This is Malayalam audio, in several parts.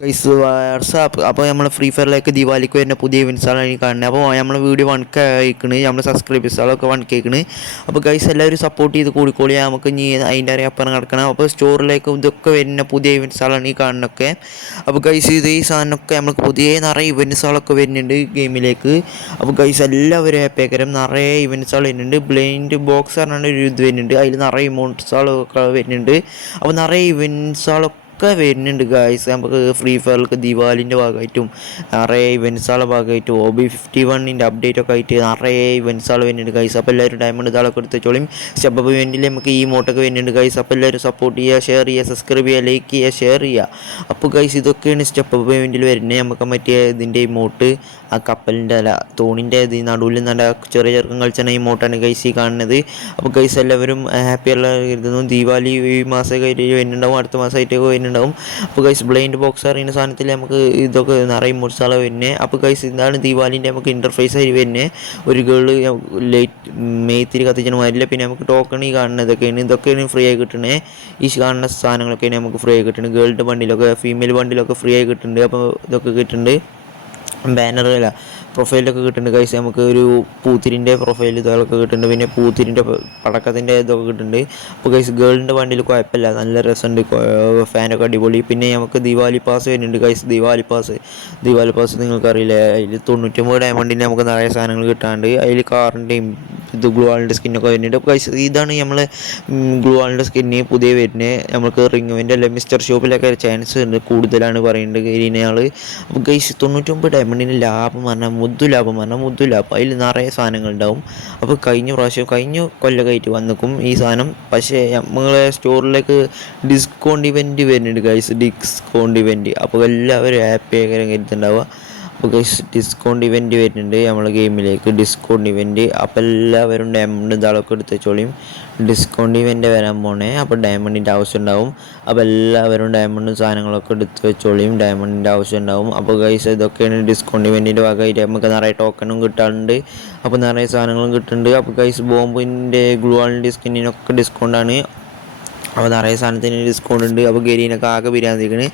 ഗൈസ് വാട്സാപ്പ് അപ്പോൾ നമ്മൾ ഫ്രീ ഫയറിലേക്ക് ദിവാലിക്ക് വരുന്ന പുതിയ ഇവൻസാണ് ഈ കാണുന്നത്. അപ്പോൾ നമ്മൾ വീഡിയോ 1K അയക്കണ്, നമ്മൾ സബ്സ്ക്രൈബേഴ്സുകളൊക്കെ 1K അയക്കണ്. അപ്പോൾ ഗൈസ് എല്ലാവരും സപ്പോർട്ട് ചെയ്ത് കൂടിക്കോളി. നമുക്ക് ഇനി അതിൻ്റെ അറിയപ്പുറം കിടക്കണം. അപ്പോൾ സ്റ്റോറിലേക്ക് ഇതൊക്കെ വരുന്ന പുതിയ ഇവൻസുകളാണ് ഈ കാണുന്നൊക്കെ. അപ്പോൾ ഗൈസ് ഈ സാധനമൊക്കെ നമുക്ക് പുതിയ നിറയെ ഇവൻസുകളൊക്കെ വരുന്നുണ്ട് ഗെയിമിലേക്ക്. അപ്പോൾ ഗൈസ് എല്ലാവരും ഹാപ്പിയാക്കരം നിറയെ ഇവൻസുകൾ വരുന്നുണ്ട്. ബ്ലൈൻഡ് ബോക്സ് പറഞ്ഞാൽ ഒരു ഇത് വരുന്നുണ്ട്, അതിൽ നിറയെ ഇമോട്ട്സുകളൊക്കെ വരുന്നുണ്ട്. അപ്പോൾ നിറയെ ഇവൻസുകളൊക്കെ വരുന്നുണ്ട് ഗായ്സ്. നമുക്ക് ഫ്രീ ഫയറിലേക്ക് ദിവാലിൻ്റെ ഭാഗമായിട്ടും നിറയെ ഇവൻസുകളുടെ ഭാഗമായിട്ടും OB51ൻ്റെ അപ്ഡേറ്റ് ഒക്കെ ആയിട്ട് നിറയെ ഇവൻസുകൾ വരുന്നുണ്ട് ഗൈസ്. അപ്പോൾ എല്ലാവരും ഡയമണ്ട് ഇതാളൊക്കെ എടുത്തോളും. സ്റ്റെപ്പ് അപ്പ് ഇവൻറ്റിൽ നമുക്ക് ഈ മോട്ടൊക്കെ വരുന്നുണ്ട് ഗൈസ്. അപ്പോൾ എല്ലാവരും സപ്പോർട്ട് ചെയ്യുക, ഷെയർ ചെയ്യുക, സബ്സ്ക്രൈബ് ചെയ്യുക, ലൈക്ക് ചെയ്യുക, ഷെയർ ചെയ്യുക. അപ്പോൾ ഗൈസ് ഇതൊക്കെയാണ് സ്റ്റെപ്പ് അപ്പ് ഇവൻറ്റിൽ വരുന്നത്. നമുക്ക് മറ്റേ ഇതിൻ്റെ ഇമോട്ട് ആ കപ്പലിൻ്റെ അല്ല തോണിൻ്റെ ഇത് നടുവിൽ നല്ല ചെറിയ ചെറുക്കം കളിച്ചാണ് ഈ മോട്ടാണ് ഗൈസ് ഈ കാണുന്നത്. അപ്പോൾ ഗൈസ് എല്ലാവരും ഹാപ്പിയുള്ള കരുതുന്നു. ദീപാവലി ഈ മാസമായിട്ട് വരുന്നുണ്ടാവും, അടുത്ത മാസമായിട്ടൊക്കെ വരുന്നുണ്ടാവും. അപ്പോൾ ഗൈസ് ബ്ലൈൻഡ് ബോക്സ് അറിയുന്ന സാധനത്തിൽ നമുക്ക് ഇതൊക്കെ നിറയെ ഇമോട്ട്സുകളാണ് വരുന്നത്. അപ്പോൾ ഗൈസ് ഇതാണ് ദീപാവലിൻ്റെ നമുക്ക് ഇൻ്റർഫേസ് ആയി വരുന്നത്. ഒരു ഗേള് ലൈറ്റ് മേത്തിരി കത്തിച്ചാൽ മാറില്ല. പിന്നെ നമുക്ക് ടോക്കൺ ഈ കാണുന്നതൊക്കെയാണ്, ഇതൊക്കെയാണ് ഫ്രീ ആയി കിട്ടുന്നത്. ഈ കാണുന്ന സാധനങ്ങളൊക്കെയാണ് നമുക്ക് ഫ്രീ ആയി കിട്ടുന്നത്. ഗേളിൻ്റെ ബണ്ടിലൊക്കെ ഫീമെയിൽ ബണ്ടിലൊക്കെ ഫ്രീ ആയി കിട്ടുന്നുണ്ട്. അപ്പോൾ ഇതൊക്കെ കിട്ടുന്നുണ്ട്. ബാനറല്ല പ്രൊഫൈലൊക്കെ കിട്ടുന്നുണ്ട് ഗൈസ്. നമുക്ക് ഒരു പൂത്തിരിൻ്റെ പ്രൊഫൈൽ ഇതൊക്കെ കിട്ടുന്നുണ്ട്. പിന്നെ പൂത്തിരിൻ്റെ പടക്കത്തിൻ്റെ ഇതൊക്കെ കിട്ടുന്നുണ്ട്. അപ്പോൾ ഗൈസ് ഗേളിൻ്റെ വണ്ടിയിൽ കുഴപ്പമില്ല, നല്ല രസമുണ്ട്, ഫാനൊക്കെ അടിപൊളി. പിന്നെ നമുക്ക് ദിവാലി പാസ് വരുന്നുണ്ട് ഗൈസ്. ദിവാലി പാസ് നിങ്ങൾക്കറിയില്ലേ, അതിൽ 99 ഡയമണ്ടിൻ്റെ നമുക്ക് നിറയെ സാധനങ്ങൾ കിട്ടാണ്ട്. അതിൽ കാറിൻ്റെയും ഇത് ഗ്ലൂ വാളിൻ്റെ സ്കിന്നൊക്കെ വരുന്നുണ്ട്. അപ്പോൾ ഗൈസ് ഇതാണ് നമ്മൾ ഗ്ലൂ വാളിൻ്റെ സ്കിന്ന് പുതിയ വരുന്നത്. നമുക്ക് റിംഗ് അല്ലെ മിസ്റ്റർ ഷോപ്പിലൊക്കെ ചാൻസ് ഉണ്ട് കൂടുതലാണ് പറയുന്നത് ഇതിനയാൾ. അപ്പോൾ ഗൈസ് 99 ഡയമണ്ടിന് ലാഭം പറഞ്ഞാൽ മുദ്ദു ലാഭം. അതിൽ നിറയെ സാധനങ്ങളുണ്ടാവും. അപ്പോൾ കഴിഞ്ഞ കൊല്ലമായിട്ട് വന്നിക്കും ഈ സാധനം. പക്ഷേ നമ്മളെ സ്റ്റോറിലേക്ക് ഡിസ്കൗണ്ട് ഇവൻറ്റ് വരുന്നുണ്ട് ഗൈസ്, ഡിസ്കൗണ്ട് ഇവൻറ്റ്. അപ്പോൾ എല്ലാവരും ഹാപ്പി ആയി കരുതുന്നുണ്ടാവുക. അപ്പോൾ ഗൈസ് ഡിസ്കൗണ്ട് ഇവൻറ്റ് വരുന്നുണ്ട് നമ്മളെ ഗെയിമിലേക്ക്, ഡിസ്കൗണ്ട് ഇവൻറ്റ്. അപ്പോൾ എല്ലാവരും ഡയമണ്ട് ഇതാളൊക്കെ എടുത്ത് വെച്ചോളിയും. ഡിസ്കൗണ്ട് ഇവൻറ്റ് വരാൻ പോണേ. അപ്പോൾ ഡയമണ്ടിൻ്റെ ആവശ്യം ഉണ്ടാവും. അപ്പോൾ എല്ലാവരും ഡയമണ്ടും സാധനങ്ങളൊക്കെ എടുത്ത് വെച്ചോളിയും, ഡയമണ്ടിൻ്റെ ആവശ്യം ഉണ്ടാവും. അപ്പോൾ ഗൈസ് ഇതൊക്കെയാണ് ഡിസ്കൗണ്ട് ഇവൻറ്റിൻ്റെ ഭാഗമായിട്ട് നമുക്ക് നിറയെ ടോക്കണും കിട്ടാറുണ്ട്. അപ്പോൾ നിറയെ സാധനങ്ങളും കിട്ടുന്നുണ്ട്. അപ്പോൾ ഗൈസ് ബോംബിൻ്റെ ഗ്ലൂ വാളിൻ്റെ സ്കിന്നിനൊക്കെ ഡിസ്കൗണ്ടാണ്. അപ്പോൾ നിറയെ സാധനത്തിന് ഡിസ്കൗണ്ട് ഉണ്ട്. അപ്പോൾ ഗരീനൊക്കെ ആകെ ബിരിയാണിക്കണ്.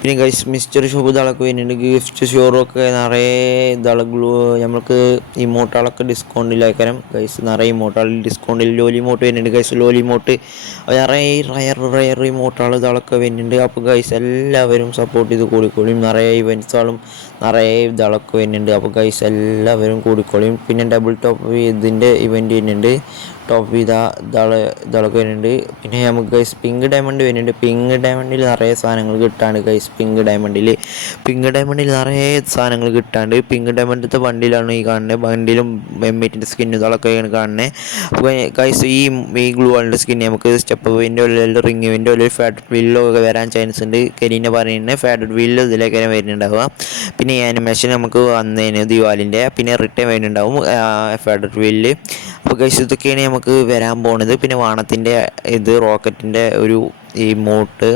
പിന്നെ ഗൈസ് മിസ്റ്റർ ഷോപ്പ് ഇതാളൊക്കെ വരുന്നുണ്ട്. ഗിഫ്റ്റ് ഷോറൊക്കെ നിറയെ ഇതാളെ നമുക്ക് ഇമോട്ടാളൊക്കെ ഡിസ്കൗണ്ടിലേക്കാരം ഗൈസ്. നിറയെ ഇമോട്ടാളിൽ ഡിസ്കൗണ്ടിൽ ലോലിമോട്ട് വരുന്നുണ്ട് ഗൈസ്. ലോലിമോട്ട് നിറയെ റയർ ഇമോട്ടാൾ ഇതാളൊക്കെ വരുന്നുണ്ട്. അപ്പോൾ ഗൈസ് എല്ലാവരും സപ്പോർട്ട് ചെയ്ത് കൂടിക്കോളിയും. നിറയെ ഇവൻറ്റ്സുകളും നിറയെ ഇതാളൊക്കെ വരുന്നുണ്ട്. അപ്പോൾ ഗൈസ് എല്ലാവരും കൂടിക്കോളിയും. പിന്നെ ഡബിൾ ടോപ്പ് ഇതിൻ്റെ ഇവൻറ്റ് വരുന്നുണ്ട്. ടോപ്പ് ഇതാളൊക്കെ വരുന്നുണ്ട്. പിന്നെ നമുക്ക് ഗൈസ് പിങ്ക് ഡയമണ്ട് വരുന്നുണ്ട്. പിങ്ക് ഡയമണ്ടിൽ നിറയെ സാധനങ്ങൾ കിട്ടാണ്ട് ഗൈസ്. പിങ്ക് ഡയമണ്ടിൽ നിറയെ സാധനങ്ങൾ കിട്ടാണ്ട്. പിങ്ക് ഡയമണ്ടിലത്തെ ബണ്ടിലാണ് ഈ കാണുന്നത്. ബണ്ടിലും M8ൻ്റെ സ്കിൻ ഇതാളൊക്കെയാണ് കാണുന്നത്. അപ്പോൾ ഗൈസ് ഈ ഗ്ലൂ വാളിൻ്റെ സ്കിൻ നമുക്ക് സ്റ്റെപ്പ് വിൻ്റെ ഉള്ളിൽ റിംഗ് വിൻ്റെ ഉള്ളിൽ ഫാഡഡ് വീലിലോ ഒക്കെ വരാൻ ചാൻസ് ഉണ്ട്. കരീന പറയുന്നത് ഫാഡഡ് വീലിൽ ഇതിലേക്കാണ് വരുന്നുണ്ടാവുക. പിന്നെ ഈ ആനിമേഷൻ നമുക്ക് വന്നതിന് ദിവാലിൻ്റെ പിന്നെ റിട്ടേൺ വരുന്നുണ്ടാവും ഫാഡഡ് വീലിൽ. അപ്പോൾ ഗൈസ് ഇതൊക്കെയാണ് നമുക്ക് വരാൻ പോകുന്നത്. പിന്നെ വാണത്തിൻ്റെ ഇത് റോക്കറ്റിൻ്റെ ഒരു ഇമോട്ട്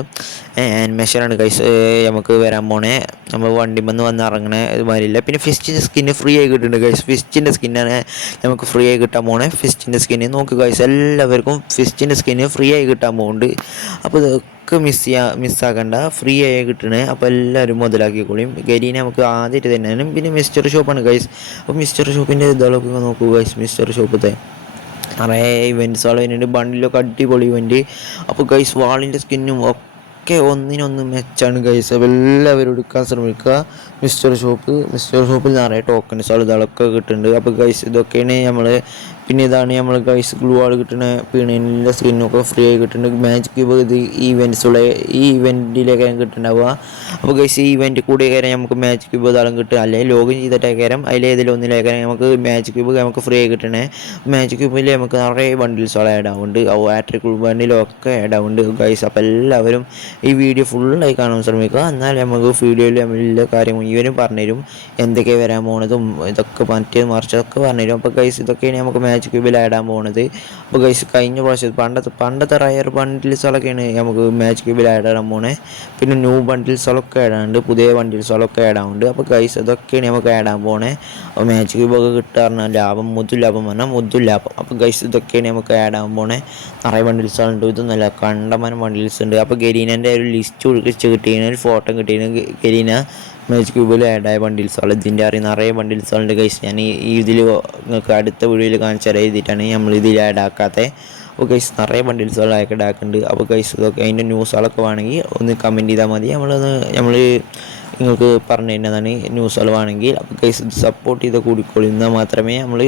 ആനിമേഷനാണ് ഗൈസ് നമുക്ക് വരാൻ പോണേ. നമ്മൾ വണ്ടിമെന്ന് വന്ന് ഇറങ്ങണ ഇതുമാതിരില്ല. പിന്നെ ഫിസ്റ്റിൻ്റെ സ്കിന്ന് ഫ്രീ ആയി കിട്ടുന്നുണ്ട് ഗൈസ്. ഫിസ്റ്റിൻ്റെ സ്കിന്നാണ് നമുക്ക് ഫ്രീ ആയി കിട്ടാൻ പോണേ. ഫിസ്റ്റിൻ്റെ സ്കിന്ന് നോക്ക് ഗൈസ്, എല്ലാവർക്കും ഫിസ്റ്റിൻ്റെ സ്കിന്ന് ഫ്രീ ആയി കിട്ടാൻ പോകുന്നുണ്ട്. അപ്പോൾ ഇതൊക്കെ മിസ്സാക്കണ്ട, ഫ്രീ ആയി കിട്ടണേ. അപ്പോൾ എല്ലാവരും മുതലാക്കിക്കോളിയും. ഗരീനെ നമുക്ക് ആദ്യമായിട്ട് തന്നെയാണ്. പിന്നെ മിസ്റ്റർ ഷോപ്പാണ് ഗൈസ്. അപ്പോൾ മിസ്റ്റർ ഷോപ്പിൻ്റെ ഇതാളൊക്കെ നോക്കൂ ഗൈസ്. മിസ്റ്റർ ഷോപ്പത്തെ നിറയെ ഇവൻറ്റ്സുകൾ വരുന്നുണ്ട്. ബണ്ടിലൊക്കെ അടിപൊളി ഇവൻറ്റ്. അപ്പോൾ ഗൈസ് വാളിൻ്റെ സ്കിന്നും ഒക്കെ ഒന്നിനൊന്ന് മെച്ചാണ് ഗൈസ്. അപ്പോൾ എല്ലാവരും എടുക്കാൻ ശ്രമിക്കുക. മിസ്റ്റർ ഷോപ്പിൽ നിറയെ ടോക്കൺസുകൾ ഇതാളൊക്കെ കിട്ടുന്നുണ്ട്. അപ്പോൾ ഗൈസ് ഇതൊക്കെയാണ് നമ്മൾ. പിന്നെ ഇതാണ് നമ്മൾ ഗൈസ് ഗ്ലൂ വാൾ കിട്ടുന്ന പീണിൻ്റെ സ്കിന്നൊക്കെ ഫ്രീ ആയി കിട്ടുന്നുണ്ട്. മാജിക് ക്യൂബ് ഇത് ഈ ഇവൻറ്റിലേക്കാരും കിട്ടുന്നുണ്ടാവുക. അപ്പോൾ ഗൈസ് ഈ ഇവൻറ്റ് കൂടിയ കാര്യം നമുക്ക് മാജിക് ക്യൂബ് ഇതാളും കിട്ടുക, അല്ലെങ്കിൽ ലോഗിൻ ചെയ്തിട്ടേക്കാരം അതിലേതിലൊന്നിലേക്കാരം നമുക്ക് മാജിക് ക്യൂബ് നമുക്ക് ഫ്രീ ആയി കിട്ടണേ. മാജിക് ക്യൂബിൽ നമുക്ക് നിറയെ ബണ്ടിൽസുകൾ ആഡ് ആവുന്നുണ്ട്. ആട്രിക് ബണ്ടിലൊക്കെ ആഡ് ആവുന്നുണ്ട് ഗൈസ്. അപ്പോൾ എല്ലാവരും ഈ വീഡിയോ ഫുള്ളായി കാണാൻ ശ്രമിക്കുക. എന്നാൽ നമുക്ക് വീഡിയോയിൽ എല്ലാ കാര്യങ്ങളും ഇവരും പറഞ്ഞുതരും, എന്തൊക്കെ വരാൻ പോകുന്നതും ഇതൊക്കെ മറ്റേത് മറിച്ചതൊക്കെ പറഞ്ഞുതരും. അപ്പോൾ ഗൈസ് ഇതൊക്കെയാണ് നമുക്ക് മാജിക് ക്യൂബിൽ ഇടാൻ പോകുന്നത്. അപ്പോൾ ഗൈസ് കഴിഞ്ഞ പ്രാവശ്യം പണ്ടത്തെ റയർ ബണ്ടിൽസുകളൊക്കെയാണ് നമുക്ക് മാജിക് ക്യൂബിൽ ഇടാൻ പോണേ. പിന്നെ ന്യൂ ബണ്ടിൽസുകളൊക്കെ ഇടാനുണ്ട്, പുതിയ ബണ്ടിൽസുകളൊക്കെ ഇടാനുണ്ട്. അപ്പോൾ ഗൈസ് ഇതൊക്കെയാണ് നമുക്ക് ഇടാൻ പോണേ. അപ്പോൾ മാജിക് ക്യൂബൊക്കെ കിട്ടാറുണ്ട് ലാഭം, മുതു ലാഭം പറഞ്ഞാൽ മുതു ലാഭം. അപ്പോൾ ഗൈസ് ഇതൊക്കെയാണ് നമുക്ക് ഇടാൻ പോണേ. നിറയെ ബണ്ടിൽസുകളുണ്ട്, ഇതൊന്നുമല്ല കണ്ടമാനം ബണ്ടിൽസ് ഉണ്ട്. അപ്പോൾ ഗരീനൻ്റെ ഒരു ലിസ്റ്റ് വെച്ച് കിട്ടിയതിന് ഒരു ഫോട്ടോ കിട്ടിയതിന് ഗരീന മാജിക് ക്യൂബിൽ ആഡായ ബണ്ടിൽസുകൾ ഇതിൻ്റെ നിറയെ ബണ്ടിൽസുകളുണ്ട് ഗൈസ്. ഞാൻ ഈ ഇതിൽ നിങ്ങൾക്ക് അടുത്ത വീഡിയോയിൽ കാണിച്ചു തരാൻ എഴുതിയിട്ടാണ് നമ്മൾ ഇതിൽ ആഡാക്കാത്തത്. അപ്പോൾ ഗൈസ് നിറയെ ബണ്ടിൽസുകളൊക്കെ ഇടാക്കുന്നുണ്ട്. അപ്പോൾ ഗൈസ് ഇതൊക്കെ അതിൻ്റെ ന്യൂസുകളൊക്കെ വേണമെങ്കിൽ ഒന്ന് കമൻറ്റ് ചെയ്താൽ മതി, നമ്മൾ നിങ്ങൾക്ക് പറഞ്ഞു തരുന്നതാണ് ന്യൂസുകൾ വേണമെങ്കിൽ. അപ്പോൾ ഗൈസ് സപ്പോർട്ട് ചെയ്ത് കൂടിക്കൊള്ളുന്നാൽ മാത്രമേ നമ്മൾ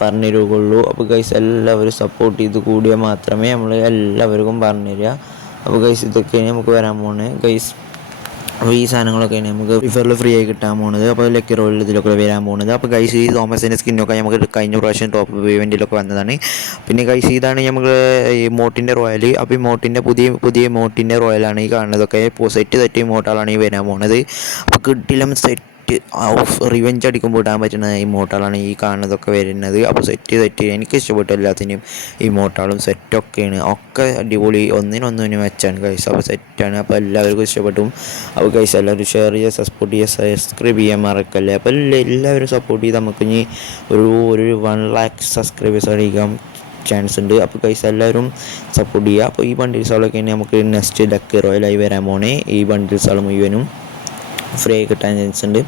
പറഞ്ഞു തരുകയുള്ളൂ. അപ്പോൾ ഗൈസ് എല്ലാവരും സപ്പോർട്ട് ചെയ്ത് കൂടിയാൽ മാത്രമേ നമ്മൾ എല്ലാവർക്കും പറഞ്ഞു തരിക. അപ്പോൾ ഗൈസ് ഇതൊക്കെയാണ് നമുക്ക് വരാൻ പോകുന്നത് ഗൈസ്. അപ്പോൾ ഈ സാധനങ്ങളൊക്കെയാണ് നമുക്ക് ഫ്രീ ഫ്രീ ആയി കിട്ടാൻ പോകുന്നത്. അപ്പോൾ ലക്കി റോളിൽ ഇതിലൊക്കെ വരാൻ പോകുന്നത്. അപ്പോൾ ഗൈസ് ഈ തോമസിൻ്റെ സ്കിന്നൊക്കെ നമുക്ക് കഴിഞ്ഞ പ്രാവശ്യം ടോപ്പ് ഇവൻറ്റിലൊക്കെ വന്നതാണ്. പിന്നെ ഗൈസ് ഇതാണ് നമുക്ക് ഈ മോട്ടിൻ്റെ റോയൽ. അപ്പോൾ ഈ മോട്ടിൻ്റെ പുതിയ മോട്ടിൻ്റെ റോയലാണ് ഈ കാണുന്നതൊക്കെ. ഇപ്പോൾ സെറ്റ് മോട്ടാളാണ് ഈ വരാൻ പോകുന്നത്. അപ്പോൾ കിട്ടിലും സെറ്റ് റിവെഞ്ച് അടിക്കുമ്പോൾ ഇടാൻ പറ്റുന്ന ഇമോട്ടാളാണ് ഈ കാണുന്നതൊക്കെ വരുന്നത്. അപ്പോൾ സെറ്റ് എനിക്ക് ഇഷ്ടപ്പെട്ടു എല്ലാത്തിനും. ഇമോട്ടാളും സെറ്റൊക്കെയാണ്, ഒക്കെ അടിപൊളി, ഒന്നിനൊന്നിനും വെച്ചാണ് ഗൈസ്. അപ്പോൾ സെറ്റാണ്, അപ്പോൾ എല്ലാവർക്കും ഇഷ്ടപ്പെട്ടു. അപ്പോൾ ഗൈസ് എല്ലാവരും ഷെയർ ചെയ്യുക, സപ്പോർട്ട് ചെയ്യുക, സബ്സ്ക്രൈബ് ചെയ്യാൻ മറക്കല്ലേ. അപ്പോൾ എല്ലാവരും സപ്പോർട്ട് ചെയ്ത് നമുക്ക് ഇനി ഒരു 1 lakh സബ്സ്ക്രൈബേഴ്സ് അടിക്കാൻ ചാൻസ് ഉണ്ട്. അപ്പോൾ ഗൈസ് എല്ലാവരും സപ്പോർട്ട് ചെയ്യുക. അപ്പോൾ ഈ ബണ്ടിൽസുകളൊക്കെയാണ് നമുക്ക് നെക്സ്റ്റ് ലക്കി റോയലായി വരാൻ പോണേ. ഈ ബണ്ടിൽസുകൾ മുഴുവനും ഫ്രീ ആയി കിട്ടാൻ ചാൻസ് ഉണ്ട്.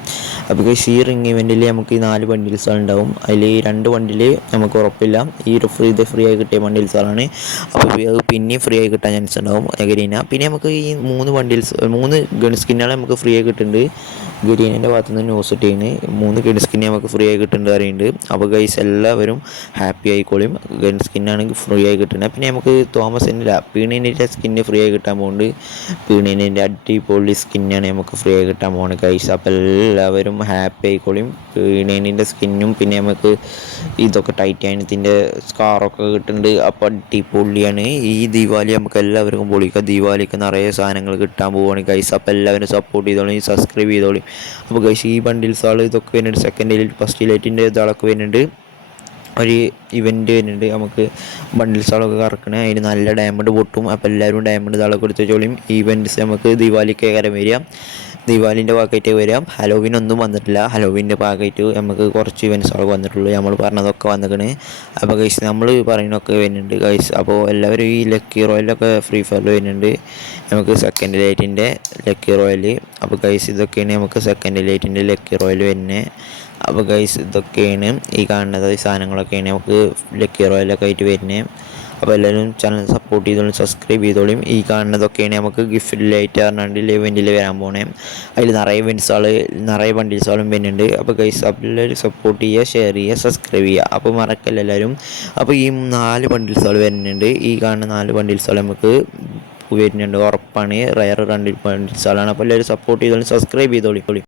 അപ്പോൾ ഈ റിംഗ് ഇവൻറ്റിൽ നമുക്ക് ഈ 4 ബണ്ടിൽസുകൾ ഉണ്ടാവും. അതിൽ 2 ബണ്ടിൽ നമുക്ക് ഉറപ്പില്ല. ഈ ഫ്രീ ആയി കിട്ടിയ ബണ്ടിൽസുകളാണ്. അപ്പോൾ അത് പിന്നെയും ഫ്രീ ആയി കിട്ടാൻ ചാൻസ് ഉണ്ടാവും ഗരീന. പിന്നെ നമുക്ക് ഈ 3 ഗൺ സ്കിന്നുകൾ നമുക്ക് ഫ്രീ ആയി കിട്ടുന്നുണ്ട്. ഗരീനൻ്റെ ഭാഗത്തു നിന്ന് ന്യൂസ് ഇട്ടിന് 3 ഗൺ സ്കിന്ന് നമുക്ക് ഫ്രീ ആയി കിട്ടുന്നുണ്ട് അറിയുന്നുണ്ട്. അപ്പോൾ ഗൈസ് എല്ലാവരും ഹാപ്പി ആയിക്കോളും. ഗൺ സ്കിന്നാണെങ്കിൽ ഫ്രീ ആയി കിട്ടുന്നത്. പിന്നെ നമുക്ക് തോമസിൻ്റെ പീണീൻ്റെ സ്കിന്ന് ഫ്രീ ആയി കിട്ടാൻ പോകുന്നുണ്ട്. പീണീൻ്റെ അടിപൊളി സ്കിന്നാണ് നമുക്ക് ഫ്രീ ആയി കിട്ടാൻ പോകുന്നത് ഗൈസ്. അപ്പോൾ എല്ലാവരും ഹാപ്പി ആയിക്കോളും. പീണീൻ്റെ സ്കിന്നും പിന്നെ നമുക്ക് ഇതൊക്കെ ടൈറ്റാനിയത്തിൻ്റെ സ്കാറൊക്കെ കിട്ടുന്നുണ്ട്. അപ്പോൾ അടിപൊളിയാണ്. ഈ ദീപാവലി നമുക്ക് എല്ലാവർക്കും പൊളിക്കാം. ദീപാവലിക്ക് നിറയെ സാധനങ്ങൾ കിട്ടാൻ പോവുകയാണ് ഗൈസ്. അപ്പോൾ എല്ലാവരും സപ്പോർട്ട് ചെയ്തോളി, സബ്സ്ക്രൈബ് ചെയ്തോളി. അപ്പോൾ ഗൈസ് ഈ ബണ്ടിൽസുകൾ ഇതൊക്കെ വരുന്നുണ്ട്. സെക്കൻഡ് ലൈറ്റ് ഫസ്റ്റ് ലൈറ്റിൻ്റെ ഇതാളൊക്കെ വരുന്നുണ്ട്. ഒരു ഇവൻറ്റ് വരുന്നുണ്ട് നമുക്ക് ബണ്ടിൽസുകളൊക്കെ കറക്കണേ. അതിന് നല്ല ഡയമണ്ട് പൊട്ടും. അപ്പോൾ എല്ലാവരും ഡയമണ്ട് ഇതാളൊക്കെ എടുത്ത് വെച്ചോളിയും. ഈ ഇവൻറ്റ്സ് നമുക്ക് ദീപാവലിക്ക് കരം വരിക, ദീപാവലിൻ്റെ ഭാഗമായിട്ട് വരാം. ഹലോവിനൊന്നും വന്നിട്ടില്ല. ഹലോവിൻ്റെ ഭാഗമായിട്ട് നമുക്ക് കുറച്ച് ഇവൻറ്റ്സുകളൊക്കെ വന്നിട്ടുള്ളൂ. നമ്മൾ പറഞ്ഞതൊക്കെ വന്നിക്കണ്. അപ്പോൾ ഗൈസ് നമ്മൾ പറയുന്നതൊക്കെ വരുന്നുണ്ട് ഗൈസ്. അപ്പോൾ എല്ലാവരും ഈ ലക്കി റോയലൊക്കെ ഫ്രീ ഫയറിൽ വരുന്നുണ്ട്. നമുക്ക് സെക്കൻഡ് ലൈറ്റിൻ്റെ ലക്കി റോയൽ. അപ്പോൾ ഗൈസ് ഇതൊക്കെയാണ് നമുക്ക് സെക്കൻഡ് ലൈറ്റിൻ്റെ ലക്കി റോയൽ വരുന്നത്. അപ്പോൾ ഗൈസ് ഇതൊക്കെയാണ് ഈ കാണുന്നത് സാധനങ്ങളൊക്കെയാണ് നമുക്ക് ലക്കി റോയലൊക്കെ ആയിട്ട് വരുന്നത്. അപ്പോൾ എല്ലാവരും ചാനൽ സപ്പോർട്ട് ചെയ്തോളും, സബ്സ്ക്രൈബ് ചെയ്തോളും. ഈ കാണുന്നതൊക്കെയാണ് നമുക്ക് ഗിഫ്റ്റിലായിട്ട് പറഞ്ഞാണ്ട് ഇവൻറ്റിൽ വരാൻ പോണേ. അതിൽ നിറയെ നിറയെ ബണ്ടിൽസുകളും വരുന്നുണ്ട്. അപ്പോൾ ഗൈസ് എല്ലാവരും സപ്പോർട്ട് ചെയ്യുക, ഷെയർ ചെയ്യുക, സബ്സ്ക്രൈബ് ചെയ്യുക. അപ്പോൾ മറക്കല്ല എല്ലാവരും. അപ്പോൾ ഈ 4 ബണ്ടിൽസുകൾ വരുന്നുണ്ട്. ഈ കാണുന്ന 4 ബണ്ടിൽസുകൾ നമുക്ക് വരുന്നുണ്ട് ഉറപ്പാണ്. റയർ 2 ബണ്ടിൽസുകളാണ്. അപ്പോൾ എല്ലാവരും സപ്പോർട്ട് ചെയ്തോളും, സബ്സ്ക്രൈബ് ചെയ്തോളി.